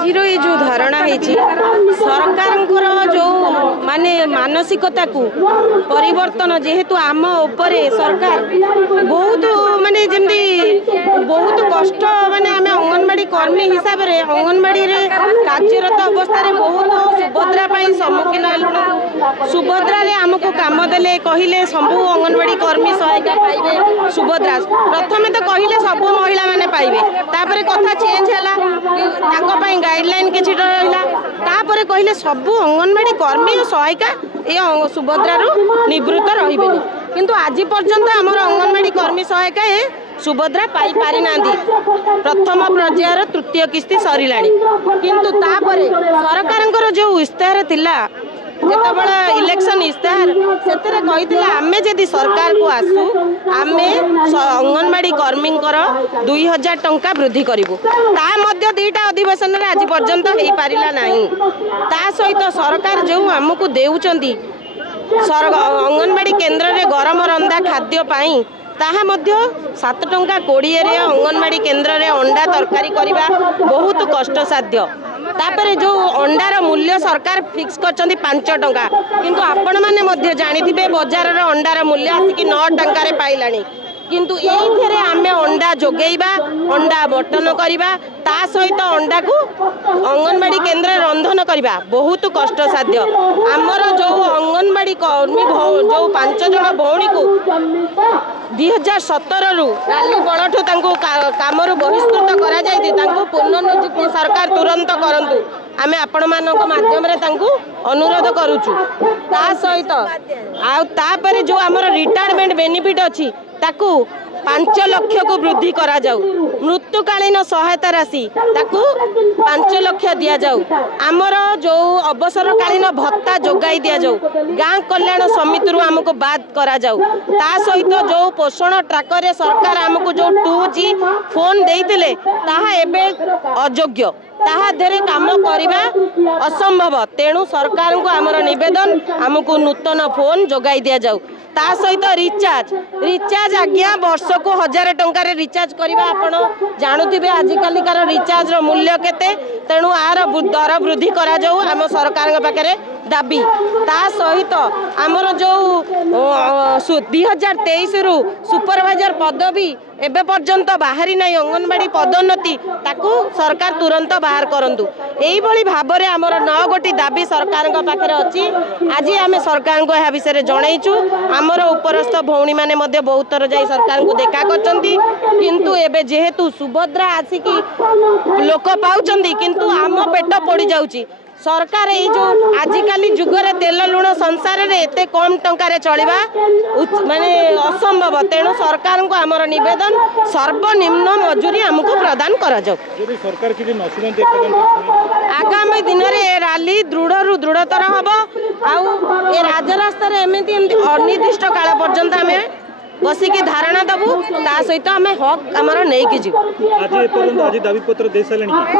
आज ये जो धारणा है सरकार जो माने मानसिकता को परिवर्तन जेहेतु आम उपरे सरकार बहुत माने जमी बहुत कष्ट माने आम अंगनवाड़ी कर्मी हिसाब से अंगनवाड़ी कार्यरत अवस्था बहुत सुभद्रा सम्मुखीन सुभद्रा आमको कम देले कहले सबू अंगनवाड़ी कर्मी सहायिका पाइबे सुभद्रा प्रथम तो कहले सब महिला माने पाइबे तापर कथा चेंज है गाइडलाइन किसी रहा कहले सबू अंगनवाड़ी कर्मी और सहायिका ये सुभद्रा निवृत्त रही किंतु आज पर्यंत आमर अंगनवाड़ी कर्मी सहायिका सुभद्रा पाई पारि नांदी प्रथम पर्यायर तृतीय किस्ती सरिलाणी किंतु तापरे सरकार जो इस्ताहार थिला जेतबेला इलेक्शन इस्ताहार से कही आमे जदि सरकार को आसू आमे अंगनवाड़ी कर्मी 2000 टंका वृद्धि करूँ ता दीटा अधिवेशन में आज पर्यंत हो पारा ना ता सहित सरकार जो आमको देउचंदी अंगनवाड़ी केन्द्र में गरम रंधा खाद्य पाई ताहा मध्य 7 टंका 20 अंगनवाड़ी केन्द्र में अंडा तरकारी करवा बहुत कष्टसाध्य तापर जो अंडार मूल्य सरकार फिक्स कर 5 टंका किंतु आपण मैंने जानी बजार अंडार मूल्य आसिक 9 टंकार पाइलानी किंतु ये आम अंडा जोगेबा अंडा बटन करवा ता सहित अंडा को अंगनवाड़ी केन्द्र रंधन करवा बहुत कष्टसाध्य आमर जो अंगनवाड़ी कर्मी जो 5 जन भौणी को 2017 राली बड़ठू काम बहिष्कृत कर पुनर्नियुक्ति सरकार तुरंत करंतु आमे आपण मानक माध्यम रे तांको अनुरोध करूछु ता सहित तापर जो आमर रिटायरमेंट बेनिफिट अच्छी ताकू 5 लाख को वृद्धि करा जाऊ मृत्युकालीन सहायता राशि ताकू 5 लाख दिया जाऊ आमर जो अवसरकालीन भत्ता जोगाई दिया जाऊ गाँ कल्याण समिति आमको बाद करा जाऊ ता सहित जो पोषण ट्राकर रे सरकार आमको जो 2G फोन देइतिले ताहा एबे अयोग्य ताहा धेरे काम करिबा असंभव तेणु सरकार को आमर निवेदन आमको नूतन फोन जोगाई दिया जाऊ ता सहित रिचार्ज आज्ञा वर्ष को 1000 टंका रिचार्ज करवा आपण जानुथिबे आजिकालिकार रिचार्ज रो मूल्य केते तेणु आर दर वृद्धि करा जाऊ आम सरकार पाखे दाबी ता सहित आमर जो 2023 रु सुपरवाइजर पदवी एबे पर्यंत बाहरी नहीं अंगनवाड़ी पदोन्नति ताकू सरकार तुरंत बाहर करंतु एई भली भाबरे आमर 9 गोटी दाबी सरकार पाखे अच्छी आज आम सरकार को यह विषय जनईचु आमर उपरस्थ भौणी माने मध्य बहुत थर जाई सरकार को देखा करचंती किंतु एबे जेहेतु सुभद्रा आसिकी लोक पाउचंती किंतु आम पेट पड़ी जाउची सरकार ये जो आजिकाली जुगरे तेल लुण संसार रे एते कम टंकार चलवा माने असंभव तेणु सरकार को आमर निवेदन सर्वनिम्न मजूरी आमको प्रदान करा जाऊ सरकार आगामी दिन में रैली दृढ़ दृढ़तर हम आ राजरास्तार एमती अनिर्दिष्ट काल पर्यंत आम बसिकी धारणा दबू ता सहित आम हक आमर नहीं जीवु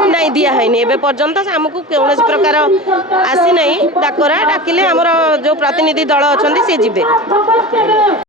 नहीं दिया है एबे पर्यंत आमको कौन प्रकार आसी नहीं डाकरा डाकिले आमर जो प्रतिनिधि दल अच्छा सी जीवे।